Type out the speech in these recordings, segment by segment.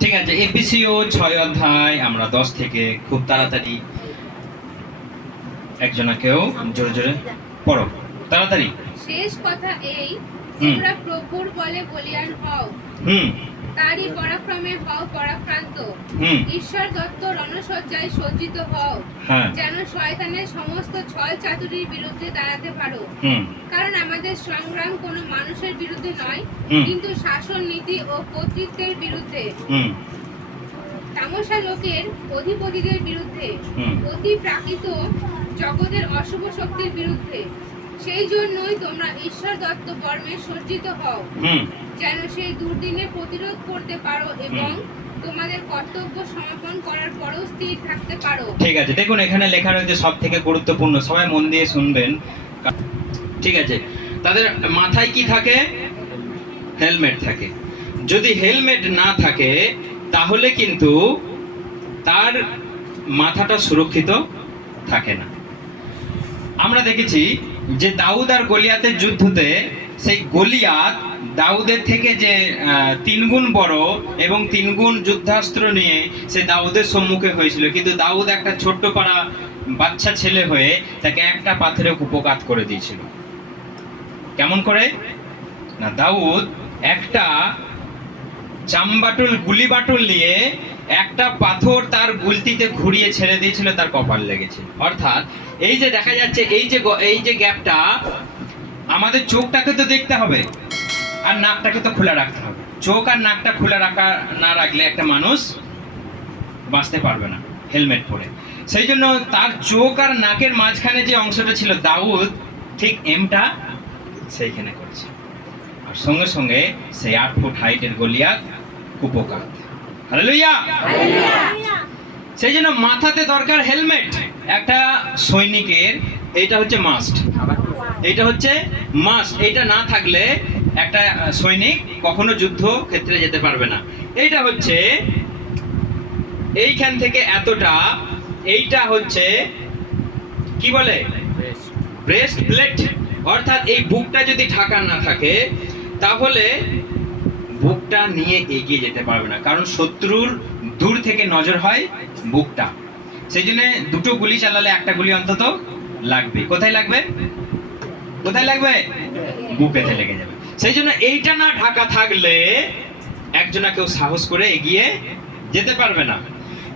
ঠিক আছে, এপিসিও 6 অধ্যায় আমরা 10 থেকে খুব তাড়াতাড়ি একজনাকেও জোরে জোরে পড়ো তাড়াতাড়ি। শেষ কথা এই, হুম। তোমরা প্রভুর বলে বলিয়ান হও, হুম তারই পরাক্রমে হও পরাক্রান্ত, হুম ঈশ্বর দত্ত রণসজ্জায় সজ্জিত হও, হ্যাঁ যেন শয়তানের সমস্ত ছল চাতুরির বিরুদ্ধে দাঁড়াতে পারো। হুম কারণ আমাদের সংগ্রাম কোনো মানুষের বিরুদ্ধে নয়, হুম। কিন্তু শাসন নীতি ও কর্তৃত্বের বিরুদ্ধে, হুম তামসা লোকের অধিপতিদের বিরুদ্ধে, হুম। অতি প্রাকৃত জগতের অশুভ শক্তির বিরুদ্ধে। সেই জন্যই তোমরা ঈশ্বর দত্ত বর্মে সজ্জিত হও, হুম যেন সেই দুর্দিনে প্রতিরোধ করতে পারো এবং তোমাদের কর্তব্য সমাপন করার পরেও স্থির থাকতে পারো। ঠিক আছে, দেখুন এখানে লেখা রয়েছে সব থেকে গুরুত্বপূর্ণ, সবাই মন দিয়ে শুনবেন। ঠিক আছে, তাদের মাথায় কি থাকে? হেলমেট থাকে। যদি হেলমেট না থাকে তাহলে কিন্তু তার মাথাটা সুরক্ষিত থাকে না। আমরা দেখেছি যে দাউদ আর গলিয়াতের যুদ্ধতে সেই গলিয়াত দাউদের থেকে যে 3 গুণ বড় এবং 3 গুণ যুদ্ধাস্ত্র নিয়ে সে দাউদের সম্মুখে হয়েছিল, কিন্তু দাউদ একটা ছোট্ট পাড়া বাচ্চা ছেলে হয়ে তাকে একটা পাথরে কুপঘাত করে দিয়েছিল। কেমন করে না, দাউদ একটা চামবাটুল গুলি বাটুল নিয়ে একটা পাথর তার গুলতিতে ঘুরিয়ে ছেড়ে দিয়েছিল, তার কপাল লেগেছে। অর্থাৎ এই যে দেখা যাচ্ছে এই যে গ্যাপটা, আমাদের চোখটাকে তো দেখতে হবে আর নাকটাকে তো খোলা রাখতে হবে। চোখ আর নাকটা খোলা না রাখলে একটা মানুষ বাঁচতে পারবে না হেলমেট পরে। সেই জন্য তার চোখ আর নাকের মাঝখানে যে অংশটা ছিল, দাউদ ঠিক এমটা সেইখানে করেছে। আর সঙ্গে সঙ্গে সেই 8 ফুট হাইটের গলিয়াত কুপঘাত। হালেলুয়া। সেই জন্য মাথাতে দরকার হেলমেট একটা সৈনিকের। এইটা হচ্ছে মাস্ট, এইটা হচ্ছে মাস্ট। এইটা না থাকলে একটা সৈনিক কখনো যুদ্ধ ক্ষেত্রে যেতে পারবে না। এইটা হচ্ছে এইখান থেকে এতটা, এইটা হচ্ছে কি বলে ব্রেস্ট প্লেট। অর্থাৎ এই বুকটা যদি ঢাকা না থাকে তাহলে বুকটা নিয়ে এগিয়ে যেতে পারবে না, কারণ শত্রুর দূর থেকে নজর হয় বুকটা। সেই জন্য দুটো গুলি চালালে একটা গুলি অন্তত লাগবে। কোথায় লাগবে? কোথায় লাগবে? বুকেতে লেগে যাবে। সেই জন্য এইটা না ঢাকা থাকলে একজনা কেউ সাহস করে এগিয়ে যেতে পারবে না।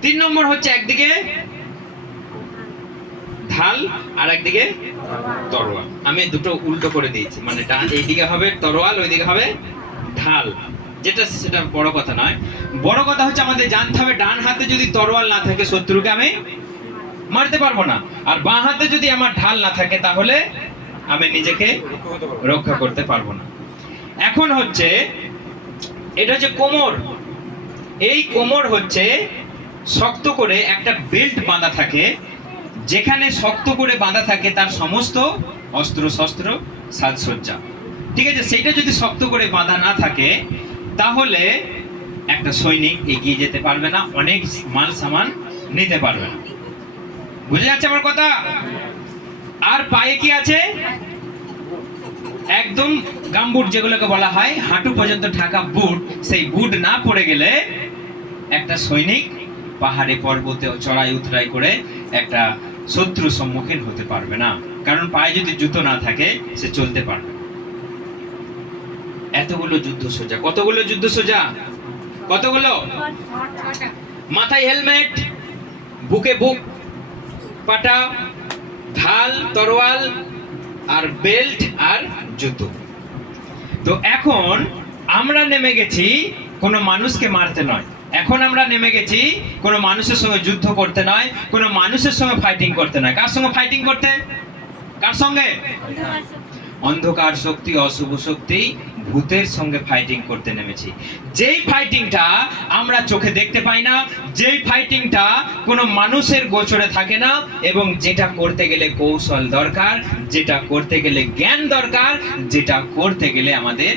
3 নম্বর হচ্ছে একদিকে ঢাল আর একদিকে তরোয়াল। আমি দুটো উল্টো করে দিয়েছি, মানে ডান এইদিকে হবে তরোয়াল, ওইদিকে হবে ঢাল। যেটা সেটা বড় কথা নয়, বড় কথা হচ্ছে আমাদের জানতে হবে ডান হাতে যদি তরোয়াল না থাকে শত্রুকে আমি মারতে পারবো না, আর বাঁ হাতে যদি আমার ঢাল না থাকে তাহলে আমি নিজেকে রক্ষা করতে পারবো না। এখন হচ্ছে এটা হচ্ছে কোমর। এই কোমর হচ্ছে শক্ত করে একটা বেল্ট বাঁধা থাকে, যেখানে শক্ত করে বাঁধা থাকে তার সমস্ত অস্ত্র শস্ত্র সাজসজ্জা। ঠিক আছে, সেইটা যদি শক্ত করে বাঁধা না থাকে তাহলে একটা সৈনিক এগিয়ে যেতে পারবে না, অনেক মাল সামান নিতে পারবে না। বুঝে যাচ্ছে আমার কথা? আর পায়ে কি আছে? একদম গামবুট, যেগুলোকে বলা হয় হাঁটু পর্যন্ত ঢাকা বুট। সেই বুট না পড়ে গেলে একটা সৈনিক পাহাড়ে পর্বতে চড়াই উতরাই করে একটা শত্রু সম্মুখীন হতে পারবে না, কারণ পায়ে যদি জুতো না থাকে সে চলতে পারবে। এতগুলো যুদ্ধ সোজা, কতগুলো যুদ্ধ সোজা, কতগুলো? মাথায় হেলমেট, বুকে বুক পাটা, ঢাল তরোয়াল আর বেল্ট আর জুতো। তো এখন আমরা নেমে গেছি কোনো মানুষকে মারতে নয়, এখন আমরা নেমে গেছি কোনো মানুষের সঙ্গে যুদ্ধ করতে নয়, কোনো মানুষের সঙ্গে ফাইটিং করতে নয়। কার সঙ্গে ফাইটিং করতে? কার সঙ্গে? অন্ধকার শক্তি, অশুভ শক্তি, ভূতের সঙ্গে ফাইটিং করতে নেমেছি। যেই ফাইটিংটা আমরা চোখে দেখতে পাই না, যেই ফাইটিংটা কোনো মানুষের গোচরে থাকে না, এবং যেটা করতে গেলে কৌশল দরকার, যেটা করতে গেলে জ্ঞান দরকার, যেটা করতে গেলে আমাদের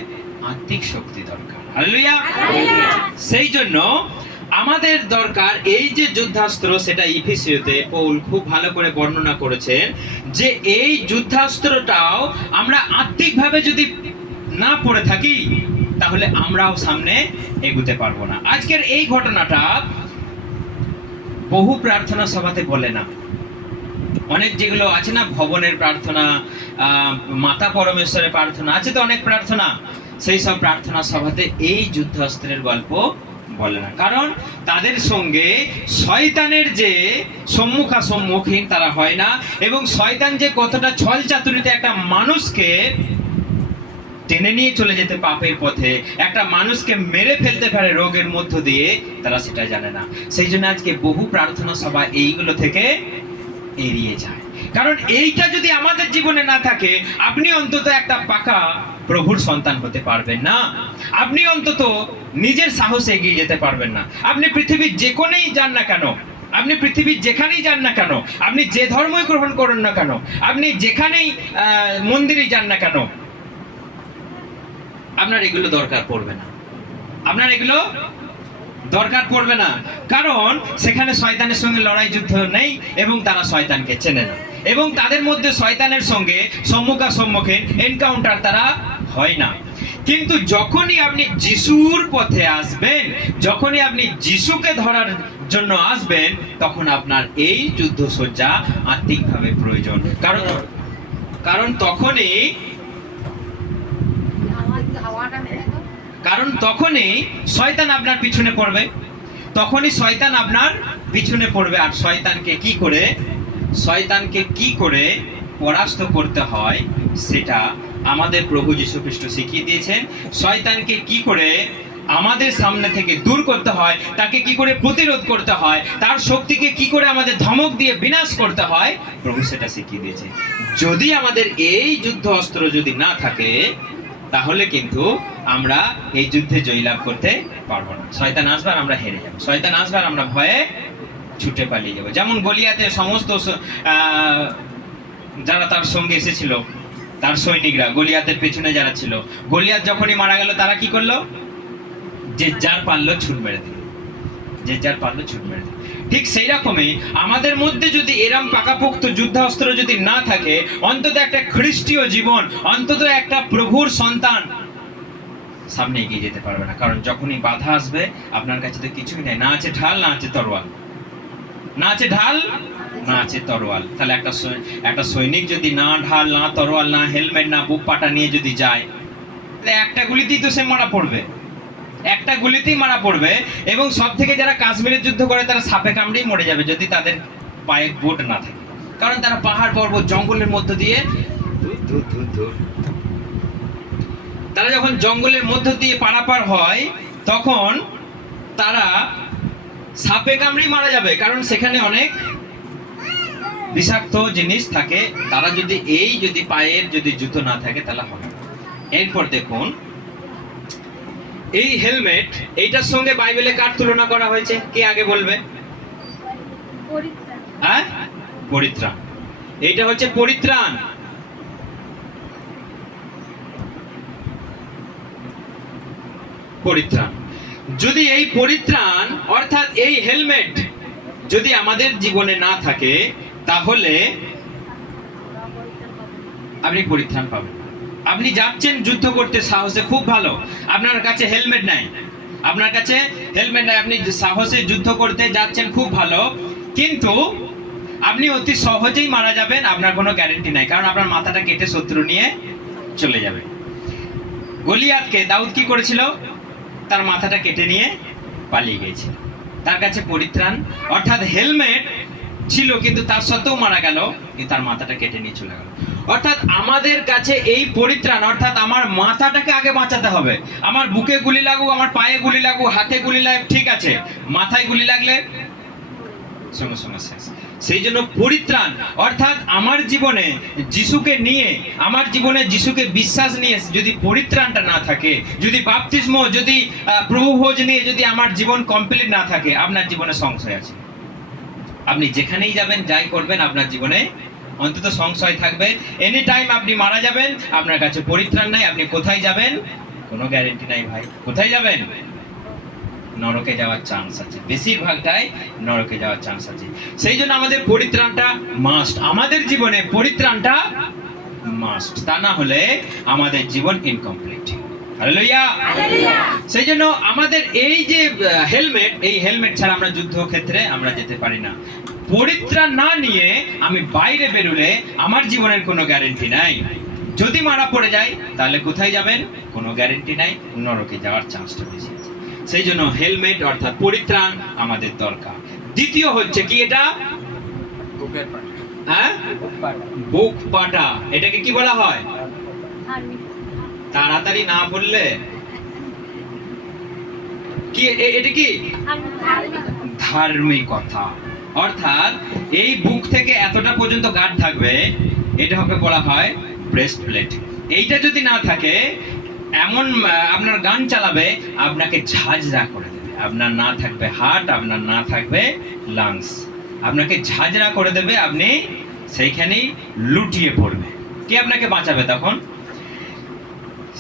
আত্মিক শক্তি দরকার। হালেলুয়া। সেই জন্য আমাদের দরকার এই যে যুদ্ধাস্ত্র, সেটা ইফিসিওতে পৌল খুব ভালো করে বর্ণনা করেছেন যে এই যুদ্ধাস্ত্রটাও আমরা আত্মিকভাবে যদি না পড়ে থাকি তাহলে তাহলে আমরাও সামনে এগোতে পারবো না। আজকের এই ঘটনাটা বহু প্রার্থনা সভাতে বলে না। অনেক যেগুলো আছে না, ভবনের প্রার্থনা, মাতা পরমেশ্বরের প্রার্থনা আছে, তো অনেক প্রার্থনা, সেই সব প্রার্থনা সভাতে এই যুদ্ধাস্ত্রের গল্প বলে না। কারণ তাদের সঙ্গে শয়তানের যে সম্মুখীন তারা হয় না, এবং শয়তান যে কতটা ছল চাতুরিতে একটা মানুষকে টেনে নিয়ে চলে যেতে পাপের পথে, একটা মানুষকে মেরে ফেলতে পারে রোগের মধ্য দিয়ে, তারা সেটা জানে না। সেই জন্য আজকে বহু প্রার্থনা সভা এইগুলো থেকে এড়িয়ে যায়। কারণ এইটা যদি আমাদের জীবনে না থাকে, আপনি অন্তত একটা পাকা প্রভুর সন্তান হতে পারবেন না। আপনি অন্তত নিজের সাহসে এগিয়ে যেতে পারবেন না। আপনি পৃথিবীর যে কোণেই যান না কেন, আপনি পৃথিবীর যেখানেই যান না কেন, আপনি যে ধর্মই গ্রহণ করুন না কেন, আপনি যেখানেই মন্দিরেই যান না কেন, আপনার এগুলো দরকার পড়বে না। আপনার এগুলো দরকার পড়বে না। কারণ সেখানে শয়তানের সঙ্গে লড়াই যুদ্ধ নেই, এবং তারা শয়তানকে চেনে না, এবং তাদের মধ্যে শয়তানের সঙ্গে সম্মুখীন এনকাউন্টার তারা হয় না। কিন্তু যখনই আপনি যিশুর পথে আসবেন, যখনই আপনি যিশুকে ধরার জন্য আসবেন, তখন আপনার এই যুদ্ধসজ্জা আত্মিকভাবে প্রয়োজন। কারণ তখনই শয়তান আপনার পিছনে পড়বে, আর শয়তানকে কি করে পরাস্ত করতে হয় সেটা আমাদের প্রভু যীশু খ্রিস্ট শিখিয়ে দিয়েছেন। শয়তানকে কি করে আমাদের সামনে থেকে দূর করতে হয়, তাকে কি করে প্রতিরোধ করতে হয়, তার শক্তিকে কি করে আমাদের ধমক দিয়ে বিনাশ করতে হয়, প্রভু সেটা শিখিয়ে দিয়েছে। যদি আমাদের এই যুদ্ধ অস্ত্র যদি না থাকে, তাহলে কিন্তু আমরা এই যুদ্ধে জয়লাভ করতে পারবো না। শয়তান আসবার আমরা হেরে যাব, শয়তান আসবার আমরা ভয়ে ছুটে পালিয়ে যাবো। যেমন গলিয়াতের সমস্ত যারা তার সঙ্গে এসেছিল, তার সৈনিকরা, গলিয়াতের পেছনে যারা ছিল, গলিয়াত যখনই মারা গেল, তারা কি করলো? যে যার পারলো ছুট মেরে দিল। ঠিক সেই রকমই আমাদের মধ্যে যদি এরম পাকাপোক্ত যুদ্ধাস্ত্র যদি না থাকে, অন্তত একটা খ্রিস্টীয় জীবন, অন্তত একটা প্রভুর সন্তান সামনে এগিয়ে যেতে পারবে না। কারণ যখনই বাধা আসবে, আপনার কাছে তো কিছুই নেই, না আছে ঢাল, না আছে তরোয়াল। তাহলে একটা সৈনিক যদি না ঢাল, না তরোয়াল, না হেলমেট, না বুক পাটা নিয়ে যদি যায়, তাহলে একটা গুলিতেই তো সে মারা পড়বে। এবং সব থেকে যারা কাশ্মীরের যুদ্ধ করে, তারা সাপে কামড়েই মরে যাবে যদি তাদের পায়ে বোট না থাকে। কারণ তারা পাহাড় পর্বত জঙ্গলের মধ্য দিয়ে তারা যখন জঙ্গলের মধ্য দিয়ে পারাপার হয়, তখন তারা সাপে কামড়েই মারা যাবে। কারণ সেখানে অনেক বিষাক্ত জিনিস থাকে। তারা যদি পায়ের যদি জুতো না থাকে, তাহলে হবে। এরপর দেখুন, এই হেলমেট, এইটার সঙ্গে বাইবেলে কার তুলনা করা হয়েছে? কে আগে বলবে? পরিত্রাণ। এইটা হচ্ছে পরিত্রাণ। যদি এই পরিত্রাণ অর্থাৎ এই হেলমেট যদি আমাদের জীবনে না থাকে, তাহলে আপনি পরিত্রাণ পাবেন। আপনি যাচ্ছেন যুদ্ধ করতে সাহসে, খুব ভালো, আপনার কাছে হেলমেট নাই, আপনি সাহসে যুদ্ধ করতে যাচ্ছেন, খুব ভালো, কিন্তু আপনি অতি সহজেই মারা যাবেন, আপনার কোনো গ্যারেন্টি নাই। কারণ আপনার মাথাটা কেটে শত্রু নিয়ে চলে যাবে। গলিয়াতকে দাউদ কি করেছিল? তার মাথাটা কেটে নিয়ে পালিয়ে গিয়েছিল। তার কাছে পরিত্রাণ অর্থাৎ হেলমেট ছিল, কিন্তু তার সত্ত্বেও মারা গেল, কিন্তু তার মাথাটা কেটে নিয়ে চলে গেল। অর্থাৎ আমাদের কাছে এই পরিত্রাণ, অর্থাৎ আমার মাথাটাকে আগে বাঁচাতে হবে। আমার বুকে গুলি লাগুক, আমার পায়ে গুলি লাগুক, হাতে গুলি লাগুক, ঠিক আছে, মাথায় গুলি লাগলে সঙ্গে সঙ্গে শেষ। সেই জন্য পরিত্রাণ অর্থাৎ আমার জীবনে যিশুকে নিয়ে, আমার জীবনে যিশুকে বিশ্বাস নিয়ে যদি পরিত্রাণটা না থাকে, যদি বাপ্তিস্ম, যদি প্রভু ভোজ নিয়ে যদি আমার জীবন কমপ্লিট না থাকে, আপনার জীবনে সংশয় আছে। আপনি যেখানেই যাবেন, যাই করবেন, আপনার জীবনে অন্তত সংশয় থাকবে। এনি টাইম আপনি মারা যাবেন, আপনার কাছে পরিত্রাণ নাই, আপনি কোথায় যাবেন কোনো গ্যারেন্টি নাই ভাই। কোথায় যাবেন? নরকে যাওয়ার চান্স আছে, বেশিরভাগটাই নরকে যাওয়ার চান্স আছে। সেই জন্য আমাদের পরিত্রাণটা মাস্ট, আমাদের জীবনে পরিত্রাণটা মাস্ট। তা না হলে আমাদের জীবন ইনকমপ্লিট। হালেলুয়া। সেই জন্য আমাদের এই যে হেলমেট, এই হেলমেট ছাড়া আমরা যুদ্ধক্ষেত্রে আমরা যেতে পারি না। পরিত্রাণ না নিয়ে আমি বাইরে বেরোলে আমার জীবনের কোনো গ্যারেন্টি নাই। যদি মারা পড়ে যায় তাহলে কোথায় যাবেন, কোনো গ্যারেন্টি নাই, নরকে যাওয়ার চান্সটা বেশি আছে। সেই জন্য হেলমেট অর্থাৎ পরিত্রাণ আমাদের দরকার। দ্বিতীয় হচ্ছে কি, এটা হ্যাঁ বুক পাটা। এটাকে কি বলা হয়? তাড়াতাড়ি না বললে কি এটা কি? ধার্মিকতা। অর্থাৎ এই বুক থেকে এতটা পর্যন্ত গার্ড থাকবে, এটা হবে বলা হয় ব্রেস্ট প্লেট। এইটা যদি না থাকে, এমন আপনার গান চালাবে আপনাকে ঝাঁঝরা করে দেবে। আপনার না থাকবে হার্ট, আপনার না থাকবে লাংস, আপনাকে ঝাঁঝরা করে দেবে, আপনি সেইখানেই লুটিয়ে পড়বে। কে আপনাকে বাঁচাবে তখন?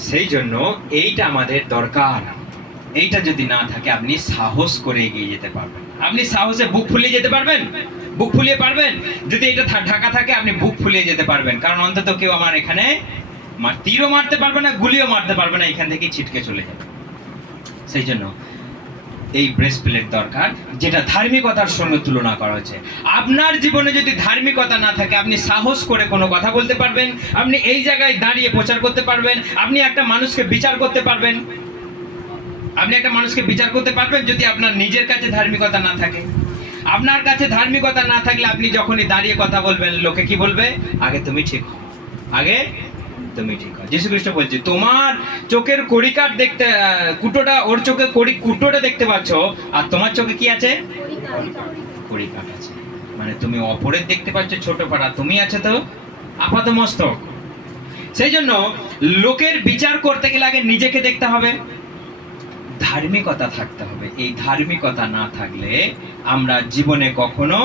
সেই জন্য এইটা আমাদের দরকার। এইটা যদি না থাকে আপনি সাহস করে এগিয়ে যেতে পারবেন। আপনি সাহসে বুক ফুলিয়ে যেতে পারবেন, বুক ফুলিয়ে পারবেন। যদি এটা ঢাকা থাকে আপনি বুক ফুলিয়ে যেতে পারবেন, কারণ অন্তত কেউ আমার এখানে তীরও মারতে পারবে না, গুলিও মারতে পারবে না, এখান থেকে ছিটকে চলে যাবে। সেই জন্য এই ব্রেস্ট প্লেট দরকার, যেটা ধার্মিকতার সঙ্গে তুলনা করা হয়েছে। আপনার জীবনে যদি ধার্মিকতা না থাকে, আপনি সাহস করে কোনো কথা বলতে পারবেন, আপনি এই জায়গায় দাঁড়িয়ে প্রচার করতে পারবেন, আপনি একটা মানুষকে বিচার করতে পারবেন, আপনি একটা মানুষকে বিচার করতে পারবেন যদি আপনার নিজের কাছে ধার্মিকতা না থাকে। আপনার কাছে ধার্মিকতা না থাকলে আপনি যখনই দাঁড়িয়ে কথা বলবেন, লোকে কি বলবে? আগে তুমি ঠিক হও, আগে তুমি ঠিক হও। যীশু খ্রিস্ট বলছে, তোমার চোখের কড়িকাঠ দেখতে, কুটোটা, ওর চোখে কুটোটা দেখতে পাচ্ছ, আর তোমার চোখে কি আছে? কড়িকাঠ আছে। মানে তুমি অপরের দেখতে পাচ্ছ ছোট পাড়া, তুমি আছে তো আপাতমস্তক। সেই জন্য লোকের বিচার করতে গেলে আগে নিজেকে দেখতে হবে, ধার্মিকতা থাকতে হবে। এই ধার্মিকতা না থাকলে আমরা জীবনে কখনো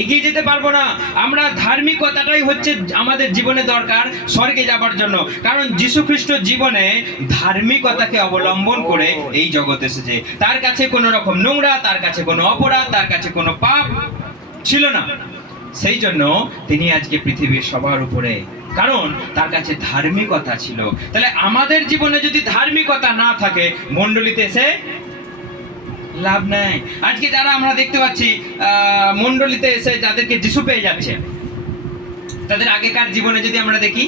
এগিয়ে যেতে পারবো না। আমরা ধার্মিকতাটাই হচ্ছে আমাদের জীবনে দরকার স্বর্গে যাবার জন্য। কারণ যীশু খ্রিস্ট জীবনে ধার্মিকতাকে অবলম্বন করে এই জগতে এসেছে। তার কাছে কোনো রকম নোংরা, তার কাছে কোনো অপরাধ, তার কাছে কোনো পাপ ছিল না। সেই জন্য তিনি আজকে পৃথিবীর সবার উপরে, কারণ তার কাছে ধার্মিকতা ছিল। তাহলে আমাদের জীবনে যদি ধার্মিকতা না থাকে, মণ্ডলীতে এসে লাভ নাই। আজকে যারা আমরা দেখতে পাচ্ছি মণ্ডলীতে এসে যাদেরকে যিশু পেয়ে যাচ্ছে, তাদের আগেকার জীবনে যদি আমরা দেখি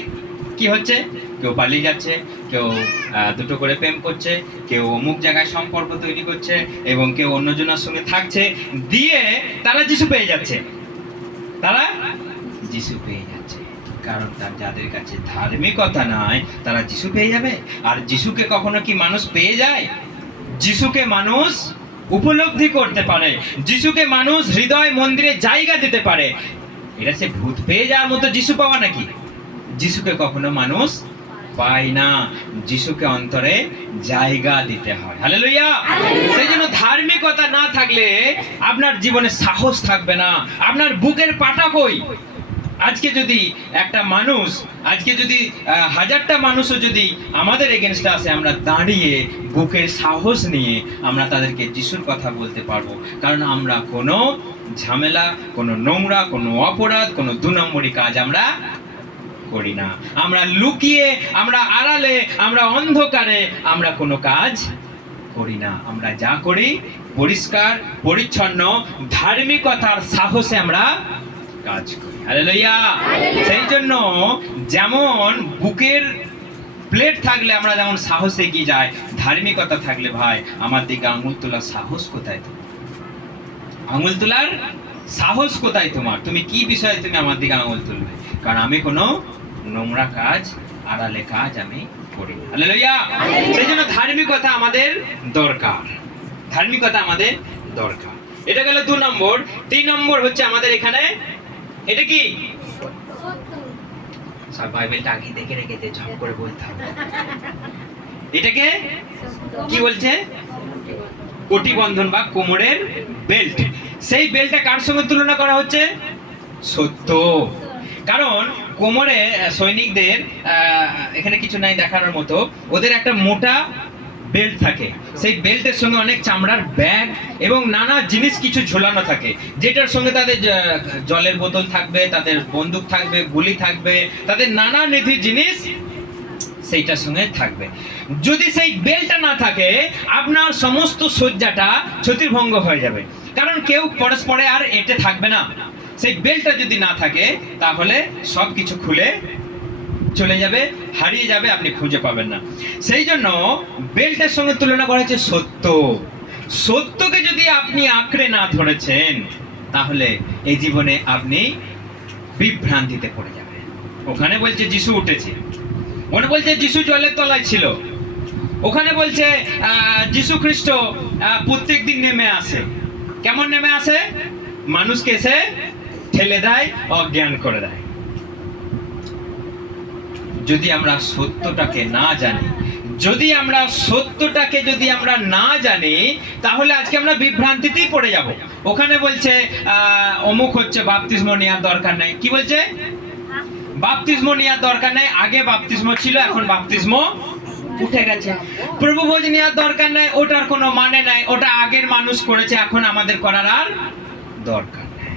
কি হচ্ছে, কেউ পালিয়ে যাচ্ছে, কেউ দুটো করে প্রেম করছে, কেউ অমুক জায়গায় সম্পর্ক তৈরি করছে, এবং কেউ অন্যজনের সঙ্গে থাকছে, দিয়ে তারা যিশু পেয়ে যাচ্ছে, তারা যিশু পেয়ে যাচ্ছে। কারণ তার যাদের কাছে ধার্মিকতা নাই, তারা যিশু পেয়ে যাবে। আর যিশুকে কখনো কি মানুষ পেয়ে যায়? যিশুকে মানুষ উপলব্ধি করতে পারে, যিশুকে মানুষ হৃদয় মন্দিরে জায়গা দিতে পারে। এটা সে ভূত পেয়ে যাওয়ার মতো যিশু পাওয়া নাকি? যিশুকে কখনো মানুষ পায় না, যিশুকে অন্তরে জায়গা দিতে হয়। হালেলুয়া। সেই জন্য ধার্মিকতা না থাকলে আপনার জীবনে সাহস থাকবে না। আপনার বুকের পাটা কই? আজকে যদি একটা মানুষ, আজকে যদি হাজারটা মানুষও যদি আমাদের এগেনস্টে আসে, আমরা দাঁড়িয়ে বুকের সাহস নিয়ে আমরা তাদেরকে যিশুর কথা বলতে পারবো। কারণ আমরা কোনো ঝামেলা, কোনো নোংরা, কোনো অপরাধ, কোনো দু নম্বরী কাজ আমরা করি না। আমরা লুকিয়ে, আমরা আড়ালে, আমরা অন্ধকারে আমরা কোনো কাজ করি না। আমরা যা করি পরিষ্কার পরিচ্ছন্ন ধার্মিকতার সাহসে আমরা কাজ করি। হালেলুয়া। সেই জন্য যেমন বুকের প্লেট থাকলে আমরা যেমন সাহসে এগিয়ে যাই, ধার্মিকতা থাকলে ভাই আমার দিকে আঙুল তোলার সাহস কোথায় তোমার? আঙুল তোলার সাহস কোথায় তোমার? তুমি কি বিষয়ে তুমি আমার দিকে আঙুল তুলবে? কারণ আমি কোনো নোংরা কাজ, আড়ালে কাজ আমি করি না। হালেলুয়া। সেই জন্য ধার্মিকতা আমাদের দরকার, ধার্মিকতা আমাদের দরকার। এটা গেল 2 নম্বর। 3 নম্বর হচ্ছে আমাদের এখানে, এটা কি? সব বাইবেলটা আগে দেখে রেখেছে, ঝপ করে বলতে হবে। এটাকে কি বলছে? কটিবন্ধন বা কোমরের বেল্ট। সেই বেল্টটা কার সঙ্গে তুলনা করা হচ্ছে? সত্য। কারণ কোমরে সৈনিকদের, এখানে কিছু নাই দেখানোর মতো, ওদের একটা মোটা বেল্ট থাকে। সেই বেল্টের সঙ্গে অনেক চামড়ার ব্যাগ এবং নানা জিনিস কিছু ঝোলানো থাকে, যেটার সঙ্গে তাদের জলের বোতল থাকবে, তাদের বন্দুক থাকবে, গুলি থাকবে, তাদের নানা নিধি জিনিস সেইটার সঙ্গে থাকবে। যদি সেই বেলটা না থাকে আপনার সমস্ত সজ্জাটা ছত্রভঙ্গ হয়ে যাবে, কারণ কেউ পরস্পরে আর এঁটে থাকবে না। সেই বেলটা যদি না থাকে তাহলে সব কিছু খুলে চলে যাবে, হারিয়ে যাবে, আপনি খুঁজে পাবেন না। সেই জন্য বেল্টের সঙ্গে তুলনা করা হয়েছে সত্য। সত্যকে যদি আপনি আঁকড়ে না ধরেছেন তাহলে এই জীবনে আপনি বিভ্রান্তিতে পড়ে যাবেন। ওখানে বলছে যিশু উঠেছে, ওখানে বলছে যিশু জলের তলায় ছিল, ওখানে বলছে যিশু খ্রিস্ট প্রত্যেক দিন নেমে আসে। কেমন নেমে আসে? মানুষকে এসে ঠেলে দেয়, অজ্ঞান করে দেয়। যদি আমরা সত্যটাকে না জানি, যদি আমরা সত্যটাকে যদি আমরা না জানি তাহলে আজকে আমরা বিভ্রান্তিতেই পড়ে যাব। ওখানে বলছে অমুক হচ্ছে বাপতিস্ম নেওয়ার দরকার নাই। কি বলছে? বাপতিস্ম নেওয়ার দরকার নাই, আগে বাপতিস্ম ছিল, এখন বাপতিস্ম উঠে গেছে। প্রভু ভোজ নেওয়ার দরকার নাই, ওটার কোনো মানে নাই, ওটা আগের মানুষ করেছে, এখন আমাদের করার আর দরকার নেই।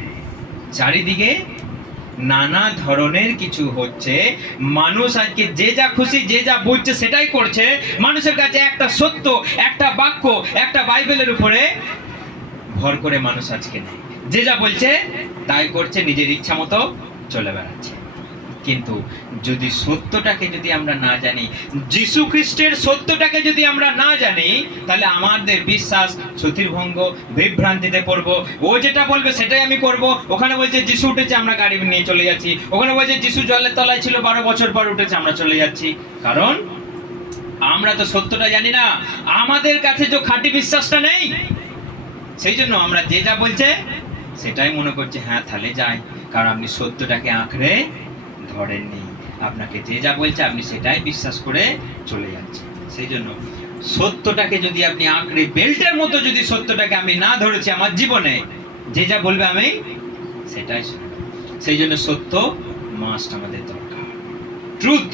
চারিদিকে নানা ধরনের কিছু হচ্ছে। মানুষ আজকে যে যা খুশি, যে যা বুঝছে সেটাই করছে। মানুষের কাছে একটা সত্য, একটা বাক্য, একটা বাইবেলের উপরে ভর করে মানুষ আজকে নেই। যে যা বলছে তাই করছে, নিজের ইচ্ছা মতো চলে বেড়াচ্ছে। কিন্তু যদি সত্যটাকে যদি আমরা না জানি, যিশু খ্রিস্টের সত্যটাকে যদি আমরা না জানি, তাহলে আমাদের বিশ্বাস ছত্রভঙ্গ, বিভ্রান্তিতে পড়বো। ও যেটা বলবে সেটাই আমি করব। ওখানে বলছে যিশু উঠেছে, আমরা গাড়ি নিয়ে চলে যাচ্ছি। ওখানে বলছে যিশু জলের তলায় ছিল, 12 বছর পর উঠেছে, আমরা চলে যাচ্ছি। কারণ আমরা তো সত্যটা জানি না, আমাদের কাছে যে খাঁটি বিশ্বাসটা নেই। সেই জন্য আমরা যে যা বলছে সেটাই মনে করছি, হ্যাঁ তাহলে যাই। কারণ আপনি সত্যটাকে আঁকড়ে ধরেননি, আপনাকে যে যা বলছে আপনি সেটাই বিশ্বাস করে চলে যাচ্ছেন। সেই জন্য সত্যটাকে যদি আপনি আঁকড়ে বেল্টের মতো যদি সত্যটাকে আমি না ধরেছি আমার জীবনে, যে যা বলবে আমি সেটাই শুনবো। সেই জন্য সত্য মাস্ট আমাদের দরকার, ট্রুথ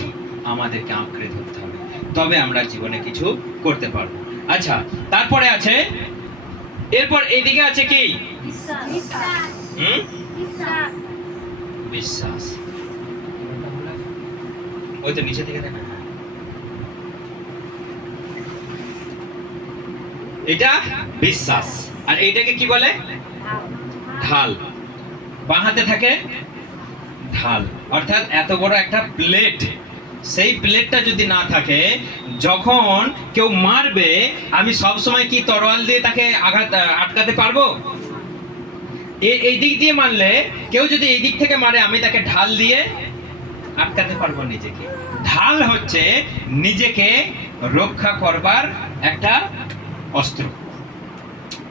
আমাদেরকে আঁকড়ে ধরতে হবে, তবে আমরা জীবনে কিছু করতে পারবো। আচ্ছা, তারপরে আছে, এরপর এইদিকে আছে কি? বিশ্বাস। ওই তো নিচে থেকে দেখা, এটা বিশ্বাস। আর এইটাকে কি বলে? ঢাল। বাঁ হাতে থাকে ঢাল, অর্থাৎ এত বড় একটা প্লেট। সেই প্লেটটা যদি না থাকে, যখন কেউ মারবে আমি সব সময় কি তরোয়াল দিয়ে তাকে আঘাত আটকাতে পারবো? এই দিক দিয়ে মারলে, কেউ যদি এই দিক থেকে মারে আমি তাকে ঢাল দিয়ে আটকাতে পারবো নিজেকে। ঢাল হচ্ছে নিজেকে রক্ষা করবার একটা অস্ত্র।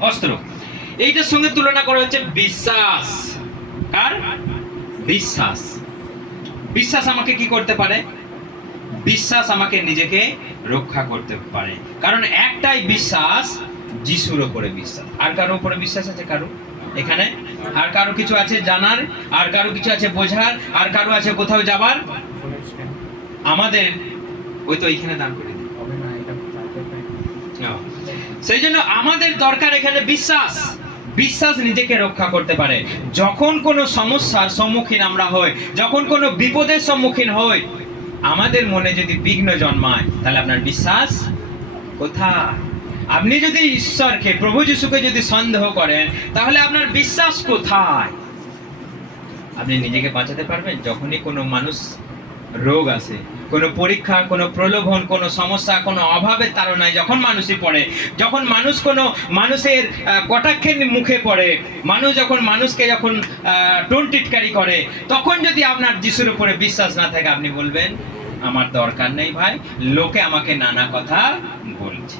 অস্ত্র এইটার সঙ্গে তুলনা করা হচ্ছে বিশ্বাস। কার? বিশ্বাস। বিশ্বাস আমাকে কি করতে পারে? বিশ্বাস আমাকে নিজেকে রক্ষা করতে পারে। কারণ একটাই বিশ্বাস, যিশুর উপরে বিশ্বাস। আর কারো উপরে বিশ্বাস আছে কারো এখানে? আর কারো কিছু আছে জানার? আর কারো কিছু আছে বোঝার? আর কারো আছে কোথাও যাবার? আমাদের ওই তো এইখানে দান করে দিই। সেই জন্য আমাদের দরকার এখানে বিশ্বাস। বিশ্বাস নিজেকে রক্ষা করতে পারে। যখন কোনো সমস্যার সম্মুখীন আমরা হই, যখন কোনো বিপদের সম্মুখীন হই, আমাদের মনে যদি বিঘ্ন জন্মায়, তাহলে আপনার বিশ্বাস কোথায়? আপনি যদি ঈশ্বরকে, প্রভু যিশুকে যদি সন্দেহ করেন, তাহলে আপনার বিশ্বাস কোথায়? আপনি নিজেকে বাঁচাতে পারবেন? যখনই কোনো মানুষ রোগ আসে, কোনো পরীক্ষা, কোনো প্রলোভন, কোনো সমস্যা, কোনো অভাবের তাড়নায় যখন মানুষই পড়ে, যখন মানুষ কোনো মানুষের কটাক্ষের মুখে পড়ে, মানুষ যখন মানুষকে যখন টোনটিটকারি করে, তখন যদি আপনার যিশুর উপরে বিশ্বাস না থাকে, আপনি বলবেন আমার দরকার নেই ভাই, লোকে আমাকে নানা কথা বলছে।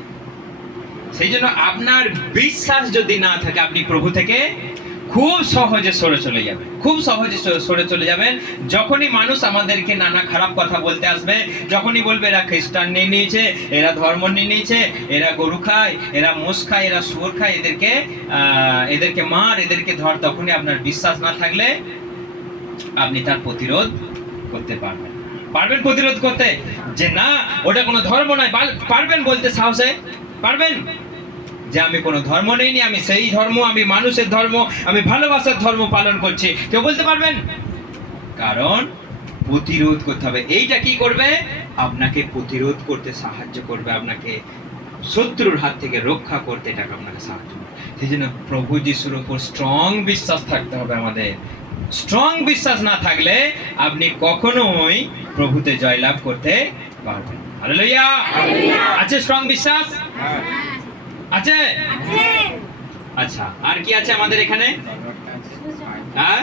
সেই জন্য আপনার বিশ্বাস যদি না থাকে, আপনি প্রভু থেকে খুব সহজে সরে চলে যাবেন, খুব সহজে সরে চলে যাবেন। যখনই মানুষ আমাদেরকে নানা খারাপ কথা বলতে আসবে, যখনই বলবে এরা খ্রিস্টান নিয়ে নিয়েছে, এরা ধর্ম নিয়ে নিয়েছে, এরা গরু খায়, এরা মোষ খায়, এরা শুয়োর খায়, এদেরকে মার, এদেরকে ধর, তখনই আপনার বিশ্বাস না থাকলে আপনি তার প্রতিরোধ করতে পারবেন। পারবেন প্রতিরোধ করতে? যে না ওটা কোনো ধর্ম নয়, পারবেন বলতে সাহসে? পারবেন যে আমি কোনো ধর্ম নেইনি, আমি সেই ধর্ম, আমি মানুষের ধর্ম, আমি ভালোবাসার ধর্ম পালন করছি? কেউ বলতে পারবেন? কারণ প্রতিরোধ করতে হবে। এইটা কি করবে? আপনাকে প্রতিরোধ করতে সাহায্য করবে, আপনাকে শত্রুর হাত থেকে রক্ষা করতে এটা আপনাকে সাহায্য করবে। সেই জন্য প্রভু যিশুর উপর স্ট্রং বিশ্বাস থাকতে হবে আমাদের। স্ট্রং বিশ্বাস না থাকলে আপনি কখনোই প্রভুতে জয়লাভ করতে পারবেন। হালেলুয়া। আছে স্ট্রং বিশ্বাস? আছে? আচ্ছা, আর কি আছে আমাদের এখানে? হ্যাঁ,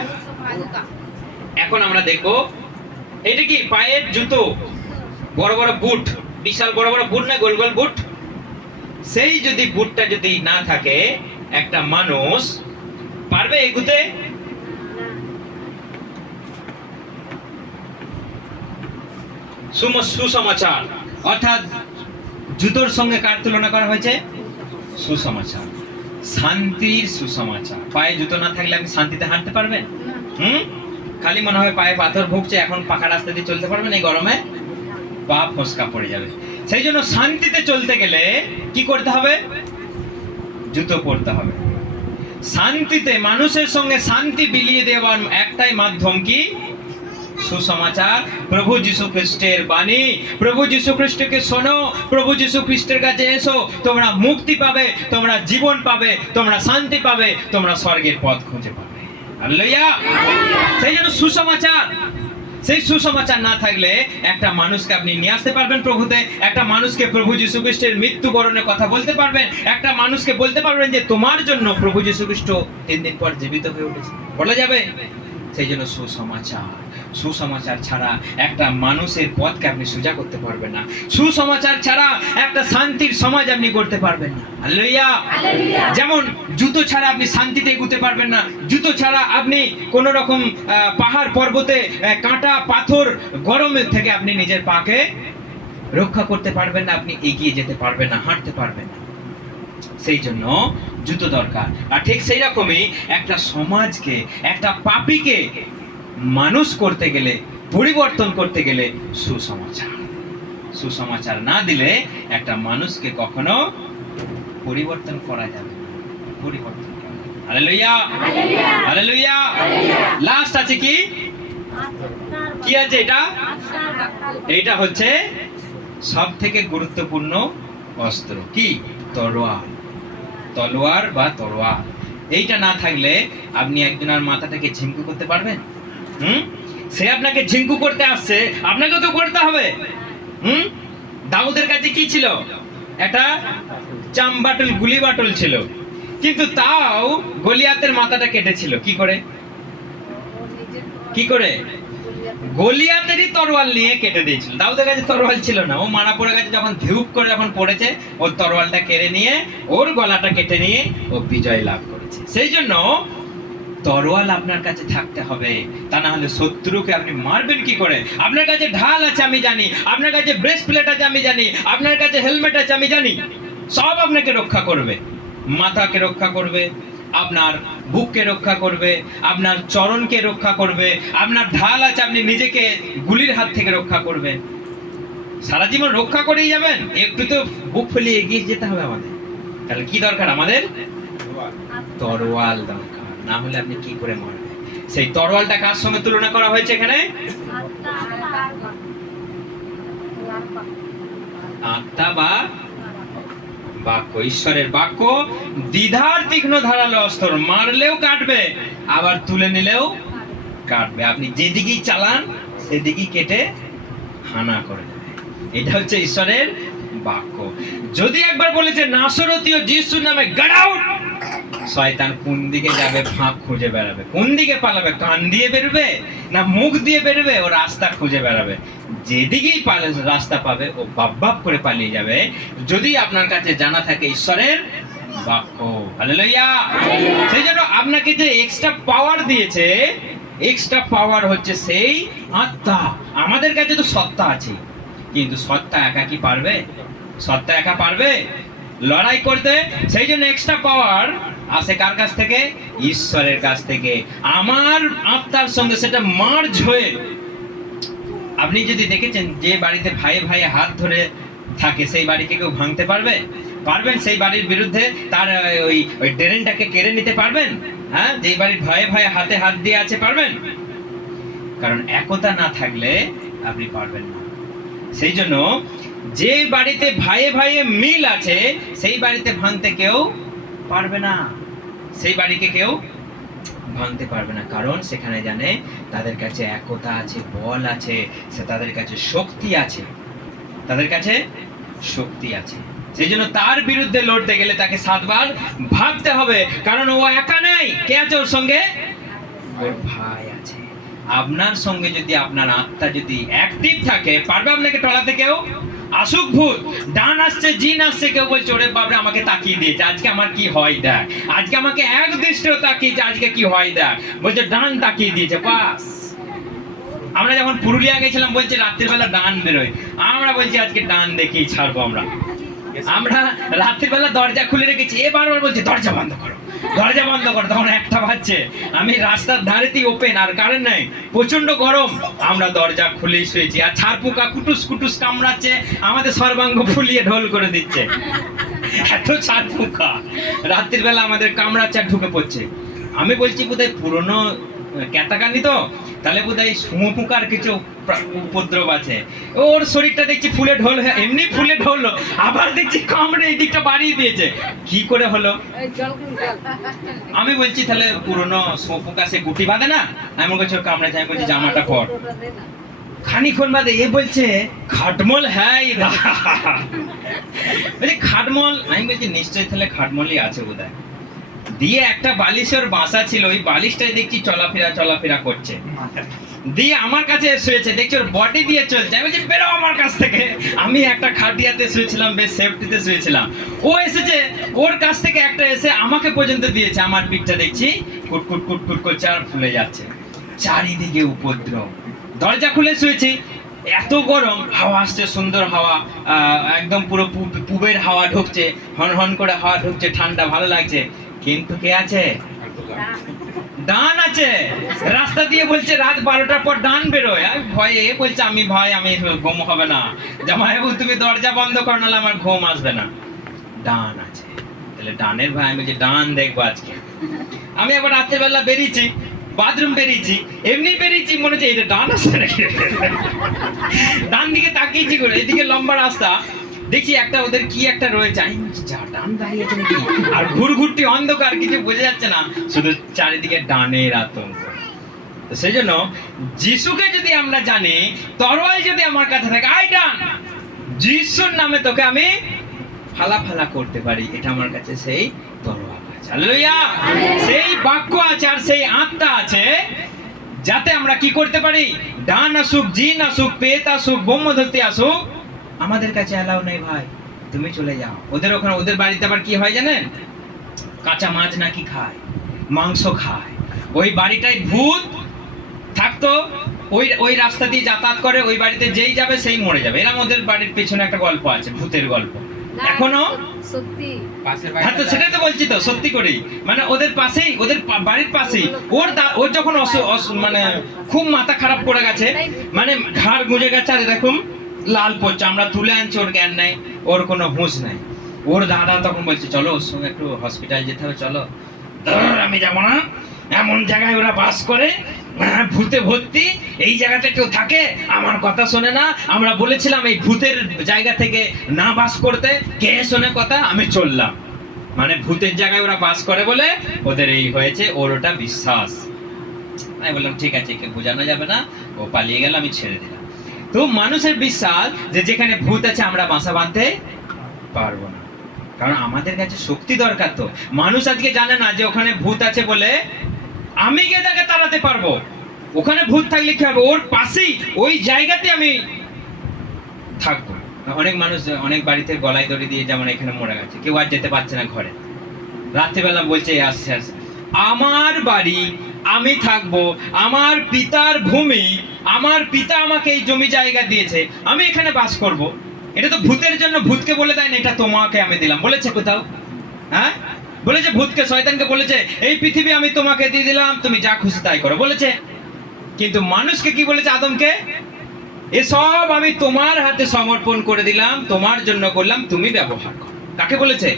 এখন আমরা দেখো এটা কি পায়ের জুতো, বড় বড় বুট, বিশাল বড় বড় বুট না গোল গোল বুট। সেই যদি বুটটা যদি না থাকে একটা মানুষ পারবে এগুতে? সুসমাচার, অর্থাৎ জুতোর সঙ্গে কার তুলনা করা হয়েছে? সুসমাচার, শান্তির সুসমাচার। পায়ে জুতো না থাকলে আপনি শান্তিতে হাঁটতে পারবেন? খালি মনে হয় পায়ে পাথর ভুগছে, এখন পাকা রাস্তা দিয়ে চলতে পারবেন? এই গরমে পা ফসকা পড়ে যাবে। সেই জন্য শান্তিতে চলতে গেলে কি করতে হবে? জুতো পরতে হবে। শান্তিতে মানুষের সঙ্গে শান্তি বিলিয়ে দেওয়ার একটাই মাধ্যম কি? সুসমাচার, প্রভু যীশু খ্রিস্টের বাণী। প্রভু যীশু খ্রিস্টকে শোনো, প্রভু যীশু খ্রিস্টের কাছে এসো, তোমরা মুক্তি পাবে, তোমরা জীবন পাবে, তোমরা শান্তি পাবে, তোমরা স্বর্গের পথ খুঁজে পাবে। হালেলুয়া। সেই জন্য সুসমাচার, সেই সুসমাচার না থাকলে একটা মানুষকে আপনি নিয়ে আসতে পারবেন প্রভুতে, একটা মানুষকে প্রভু যীশু খ্রিস্টের মৃত্যুবরণের কথা বলতে পারবেন, একটা মানুষকে বলতে পারবেন যে তোমার জন্য প্রভু যীশু খ্রিস্ট 3 দিন পর জীবিত হয়ে উঠেছে, বলা যাবে। সেই জন্য সুসমাচার, সুসমাচার ছাড়া একটা মানুষের পথকে আপনি সোজা করতে পারবেন না। সুসমাচার ছাড়া একটা শান্তির সমাজ আপনি করতে পারবেন না। হালেলুয়া। যেমন জুতো ছাড়া আপনি শান্তিতে এগোতে পারবেন না, জুতো ছাড়া আপনি কোন রকম পাহাড় পর্বতে কাঁটা পাথর গরমের থেকে আপনি নিজের পাকে রক্ষা করতে পারবেন না, আপনি এগিয়ে যেতে পারবেন না, হাঁটতে পারবেন না। সেই জন্য জুতো দরকার। আর ঠিক সেই রকমই একটা সমাজকে, একটা পাপীকে মানুষ করতে গেলে, পরিবর্তন করতে গেলে সুসমাচার, সুসমাচার না দিলে একটা মানুষকে কখনো পরিবর্তন করা যাবে না, পরিবর্তন করা যাবে। Hallelujah, hallelujah. লাস্ট আছে কি? কি আছে এটা? এইটা হচ্ছে সব থেকে গুরুত্বপূর্ণ অস্ত্র। কি? তলোয়ার। তলোয়ার বা তলোয়ার। এইটা না থাকলে আপনি একজনের মাথাটাকে ঝিঙ্কু করতে পারবেন? সে আপনাকে ঝিঙ্কু করতে আসছে, আপনাকেও তো করতে হবে। দাউদের কাছে কি ছিল? একটা চামবাটল, গুলি বাটল ছিল, কিন্তু তাও গলিয়াতের মাথাটা কেটেছিল। কি করে? কি করে? গলিয়াতেরই তরোয়াল নিয়ে কেটে দিয়েছিল। দাউদের কাছে তরোয়াল ছিল না, ও মারা পড়ে গেছে, যখন ধূপ করে যখন পড়েছে, ওর তরোয়ালটা কেড়ে নিয়ে ওর গলাটা কেটে নিয়ে ও বিজয় লাভ করেছে। সেই জন্য তরোয়াল আপনার কাছে থাকতে হবে, তা না হলে শত্রুকে আপনি মারবেন কি করে? আপনার কাছে ঢাল আছে আমি জানি, আপনার কাছে ব্রেস্ট প্লেট আছে আমি জানি, আপনার কাছে হেলমেট আছে আমি জানি, সব আপনাকে রক্ষা করবে। মাথাকে রক্ষা করবে, আপনার বুককে রক্ষা করবে, আপনার চরণকে রক্ষা করবে, আপনার ঢাল আছে, আপনি নিজেকে গুলির হাত থেকে রক্ষা করবেন। সারা জীবন রক্ষা করেই যাবেন, একটু তো বুক ফুলিয়ে এগিয়ে যেতে হবে আমাদের। তাহলে কি দরকার আমাদের? তরোয়াল দরকার, না হলে আপনি কি করে মারবেন? সেই তরোয়ালটা কার সঙ্গে তুলনা করা হয়েছে এখানে? আত্মা বা বাক্য, ঈশ্বরের বাক্য। দ্বিধার তীক্ষ্ণ ধারালো অস্ত্র, মারলেও কাটবে, আবার তুলে নিলেও কাটবে। আপনি যেদিকেই চালান সেদিকেই কেটে হানা করে দেবে। এটা হচ্ছে ঈশ্বরের বাক্য। যদি একবার বলেছে নাসরতীয় যিশুর নামে গেট আউট, শয়তান কোন দিকে যাবে? ফাঁক খুঁজে বেড়াবে। কোন দিকে পালাবে? কান দিয়ে বেরোবে না মুখ দিয়ে বেরোবে? ও রাস্তা খুঁজে বেড়াবে। যেদিকেই রাস্তা পাবে ও বাপ করে পালিয়ে যাবে, যদি আপনার কাছে জানা থাকে ঈশ্বরের বাক্য। হালেলুয়া। সেই জন্য আপনাকে যে এক্সট্রা পাওয়ার দিয়েছে, এক্সট্রা পাওয়ার হচ্ছে সেই আত্মা। আমাদের কাছে তো সত্তা আছে, কিন্তু সত্তা একা কি পারবে? সত্তা একা পারবে লড়াই করতে? সেই জন্য এক্সট্রা পাওয়ার আসে কার কাছ থেকে? ঈশ্বরের কাছ থেকে। আমার আত্মার সঙ্গে সেটা মার্জ হয়ে, আপনি যদি দেখেছেন যে বাড়িতে ভাইয়ে ভাইয়ে হাত ধরে থাকে, সেই বাড়িকে কেউ ভাঙতে পারবে? পারবেন? সেই বাড়ির বিরুদ্ধে তার ওই ড্রেনটাকে কেড়ে নিতে পারবেন? হ্যাঁ, যে বাড়ির ভাইয়ে ভাইয়ে হাতে হাত দিয়ে আছে, পারবেন? কারণ একতা না থাকলে আপনি পারবেন না। সেই জন্য যে বাড়িতে ভাইয়ে ভাইয়ে মিল আছে সেই বাড়িতে ভাঙতে কেউ পারবে না, সেই বাড়িকে কেউ ভাঙতে পারবে না, কারণ সেখানে জানে তাদের কাছে একতা আছে, বল আছে, সে তাদের কাছে শক্তি আছে, তাদের কাছে শক্তি আছে। সেই জন্য তার বিরুদ্ধে লড়তে গেলে তাকে 7 বার ভাবতে হবে, কারণ ও একা নাই। কে আছে ওর সঙ্গে? ওর ভাই আছে। আপনার সঙ্গে যদি আপনার আত্মা যদি অ্যাক্টিভ থাকে, পারবে আপনাকে টলাতে কেউ? আসুক ভূত, ডান আসছে, জিন আসছে, কেউ বলছে ওরে বাবরে আমাকে তাকিয়ে দিয়েছে, আজকে আমার কি হয় দেখ, আজকে আমাকে এক দৃষ্টিও তাকিয়েছে, আজকে কি হয় দেখ, বলছে ডান তাকিয়ে দিয়েছে, বাস। আমরা যখন পুরুলিয়া গেছিলাম বলছে রাত্রিবেলা ডান বেরোয়, আমরা বলছি আজকে ডান দেখেই ছাড়বো। আমরা রাত্রিবেলা দরজা খুলে রেখেছি, এ বারবার বলছে দরজা বন্ধ করো, দরজা বন্ধ করো। তখন 1টা বাজছে, আমি রাস্তার ধারেতেই ওপেন, আর কারেন্ট নাই, প্রচন্ড গরম, আমরা দরজা খুলেই শুয়েছি। আর ছারপোকা কুটুস কুটুস কামড়াচ্ছে, আমাদের সর্বাঙ্গ ফুলিয়ে ঢোল করে দিচ্ছে, এত ছারপোকা রাত্রিবেলা আমাদের কামড়াচ্ছে আর ঢুকে পড়ছে। আমি বলছি বোধহয় পুরনো ক্যাটাকানি তো, তাহলে বোধহয় শুঁয়োপোকার কিছু উপদ্রব আছে। ওর শরীরটা দেখছি ফুলে ঢোল, এমনি ফুলে ঢোল, আবার দেখছি কামড়ে এই দিকটা বাড়িয়ে দিয়েছে, কি করে হলো? আমি বলছি তাহলে পুরনো শুঁয়োপোকা সে গুটি বাঁধে না, এমন কিছু কামড়েছে। আমি বলছি জামাটা পর, খানিক্ষণ বাদে এ বলছে খাটমল, হ্যাঁ বলছি খাটমল। আমি বলছি নিশ্চয়ই তাহলে খাটমলই আছে বোধহয়। দিয়ে একটা বালিশের বাসা ছিল, ওই বালিশটাই দেখছি চলাফেরা করছে, দিয়ে আমার কাছে শুয়েছে, দেখছি ওর বডি দিয়ে চলছে। আমি বলছি বেরো আমার কাছ থেকে। আমি একটা খাটিয়াতে শুয়েছিলাম, বেশ সেফটিতে শুয়েছিলাম, ও এসেছে, ওর কাছ থেকে একটা এসে আমাকে পর্যন্ত দিয়েছে। আমার পিঠটা দেখছি কুটকুট কুটকুট করছে আর ফুলে যাচ্ছে, চারিদিকে উপদ্রব। দরজা খুলে শুয়েছি, এত গরম, হাওয়া আসছে, সুন্দর হাওয়া, একদম পুরো পূবের হাওয়া ঢুকছে, হন হন করে হাওয়া ঢুকছে, ঠান্ডা ভালো লাগছে। কিন্তু কে আছে? ডান আছে। রাস্তা দিয়ে বলছে রাত 12টার পর ডান বেরোয়। আমি ভয়ে বলছে আমি ঘুম হবে না, জামাইবাবু তুমি দরজা বন্ধ করো, নাহলে আমার ঘুম আসবে না। ডান আছে, তাহলে ডানের ভাই। আমি বলছি ডান দেখবো আজকে। আমি আবার রাত্রেবেলা বেরিয়েছি, বাথরুম বেরিয়েছি, এমনি বেরিয়েছি, মনে হচ্ছে এটা ডান আসছে নাকি, ডান দিকে তাকিয়েছি করে, এদিকে লম্বা রাস্তা, দেখছি একটা ওদের কি একটা রয়েছে। আমি বলছি যা ডান দাঁড়িয়েছে নাকি, আর ঘুরঘুরটি অন্ধকার, কিছু বোঝা যাচ্ছে না, শুধু চারিদিকে ডানের আতঙ্ক। তো সেই জন্য যিশুকে যদি আমরা জানি, তরোয়াল যদি আমার কাছে থাকে, আই ডান, যিশুর নামে তোকে আমি ফালা করতে পারি, এটা আমার কাছে সেই তরোয়াল আছে। হালেলুয়া! সেই বাক্য আছে আর সেই আত্মা আছে, যাতে আমরা কি করতে পারি, ডান আসুক, জিন আসুক, পেত আসুক, ব্রহ্মদত্তি আসুক, আমাদের কাছে অ্যালাউ নেই ভাই, তুমি চলে যাও। ওদের ওখানে, ওদের বাড়িতে আবার কি হয় জানেন, কাঁচা মাছ নাকি খায়, মাংস খায়। ওই বাড়িটায় ভূত থাকতো, ওই রাস্তা দিয়ে যাতায়াত করে, ওই বাড়িতে যেই যাবে সেই মরে যাবে। এরা ওদের বাড়ির পেছনে একটা গল্প আছে, ভূতের গল্প, এখনো সত্যি। হ্যাঁ, তো সেটাই তো বলছি, তো সত্যি করেই, মানে ওদের পাশেই, ওদের বাড়ির পাশেই, ওর যখন মানে খুব মাথা খারাপ করে গেছে, মানে ঘাড় গুঁজে গেছে, আর এরকম লাল পড়ছে, আমরা তুলে আনছি, ওর জ্ঞান নাই, ওর কোনো হুঁশ নাই। ওর দাদা তখন বলছে চলো ওর সঙ্গে একটু হসপিটাল যেতে হবে, চলো। আমি যাবো না, এমন জায়গায় ওরা বাস করে, ভূতে ভর্তি, এই জায়গাতে কেউ থাকে, আমার কথা শোনে না। আমরা বলেছিলাম এই ভূতের জায়গা থেকে না বাস করতে, কে শোনে কথা, আমি চললাম। মানে ভূতের জায়গায় ওরা বাস করে বলে ওদের এই হয়েছে, ওর ওটা বিশ্বাস। আমি বললাম ঠিক আছে, কে বোঝানো যাবে না, ও পালিয়ে গেল, আমি ছেড়ে দিলাম। তো মানুষের বিশ্বাস যে যেখানে ভূত আছে আমরা বাসা বাঁধতে পারবো না, কারণ আমাদের কাছে শক্তি দরকার। তো মানুষ আজকে জানে না যে ওখানে ভূত আছে বলে আমি গিয়ে তাকে তাড়াতে পারবো। ওখানে ভূত থাকলে কি হবে, ওর পাশেই ওই জায়গাতে আমি থাকবো। অনেক মানুষ অনেক বাড়িতে গলায় দড়ি দিয়ে, যেমন এখানে মরে গেছে, কেউ আর যেতে পারছে না ঘরে, রাত্রিবেলা বলছে আসছে, আমার বাড়ি, আমি থাকবো, আমার পিতার ভূমি, আমার পিতা আমাকে এই জমি জায়গা দিয়েছে, আমি এখানে বাস করব। এটা তো ভূতের জন্য ভূতকে বলে দেয় না, এটা তোমাকে আমি দিলাম, বলেছে কোথাও? হ্যাঁ, বলেছে ভূতকে, শয়তানকে বলেছে এই পৃথিবী আমি তোমাকে দিয়ে দিলাম, তুমি যা খুশি তাই করো, বলেছে। কিন্তু মানুষকে কি বলেছে, আদমকে, এসব আমি তোমার হাতে সমর্পণ করে দিলাম, তোমার জন্য করলাম, তুমি ব্যবহার করো। কাকে বলেছে?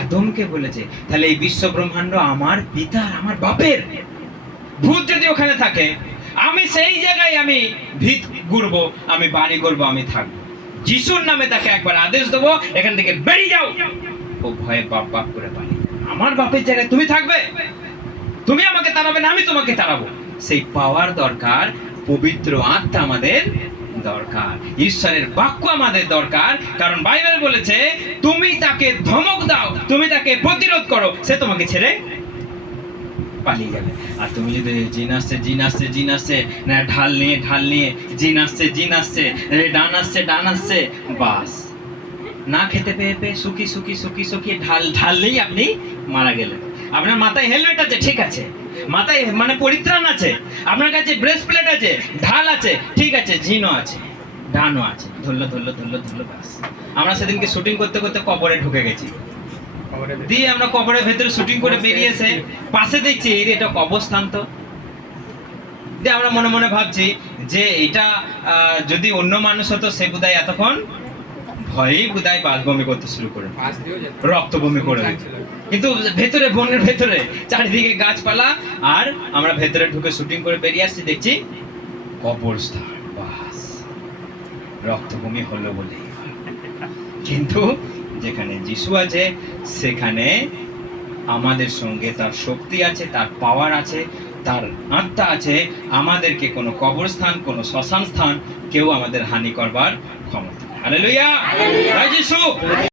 আদমকে বলেছে। তাহলে এই বিশ্ব ব্রহ্মাণ্ড আমার পিতার, আমার বাপের। ভূত যদি ওখানে থাকে, আমি সেই জায়গায় আমি ভিত গুড়বো, আমি বাড়ি করবো, আমি থাকবো। যিশুর নামে তাকে একবার আদেশ দেবো, এখান থেকে বেরিয়ে যাও। ও ভয়ে বাপ বাপ করে পালিয়ে যাবে। আমার বাপের জায়গায় তুমি থাকবে? তুমি আমাকে তাড়াবে না, আমি তোমাকে তাড়াবো। সেই পাওয়ার দরকার, পবিত্র আত্মা আমাদের দরকার, ঈশ্বরের বাক্য আমাদের দরকার। কারণ বাইবেল বলেছে তুমি তাকে ধমক দাও, তুমি তাকে প্রতিরোধ করো, সে তোমাকে ছেড়ে পালিয়ে যাবে। আর তুমি যদি জিন আসছে জিন আসছে জিন আসছে না, ঢাল নিয়ে জিন আসছে জিন আসছে, ডান আসছে ডান আসছে, বাস না খেতে পেয়ে পেয়ে শুকিয়ে ঢাললেই আপনি মারা গেলেন। আপনার মাথায় হেলমেট আছে, ঠিক আছে, মাথায় মানে পরিত্রাণ আছে, আপনার কাছে ব্রেস্ট প্লেট আছে, ঢাল আছে, ঠিক আছে, জিনও আছে, ডানও আছে, ধরলো বাস। আমরা সেদিনকে শুটিং করতে করতে কবরে ঢুকে গেছি, দিয়ে আমরা কবরের ভেতরে শুটিং করে বেরিয়েছে পাশে দেখছি এই এটা কবরস্থান। তো দিয়ে আমরা মনে মনে ভাবছি যে এটা যদি অন্য মানুষ হতো সে বোধহয় এতক্ষণ ভয়েই বোধহয় বাস বমি করতে শুরু করে, রক্ত বমি করে। কিন্তু ভেতরে, বনের ভেতরে চারিদিকে গাছপালা, আর আমরা ভেতরে ঢুকে শুটিং করে বেরিয়ে আসছি, দেখছি কবরস্থান। বাস, রক্ত বমি হলো বলে। কিন্তু যেখানে যিশু আছে সেখানে আমাদের সঙ্গে তার শক্তি আছে, তার পাওয়ার আছে, তার আত্মা আছে। আমাদেরকে কোনো কবরস্থান, কোনো শ্মশান স্থান কেউ আমাদের হানি করবার ক্ষমতা। হালেলুয়া, জয় যিশু।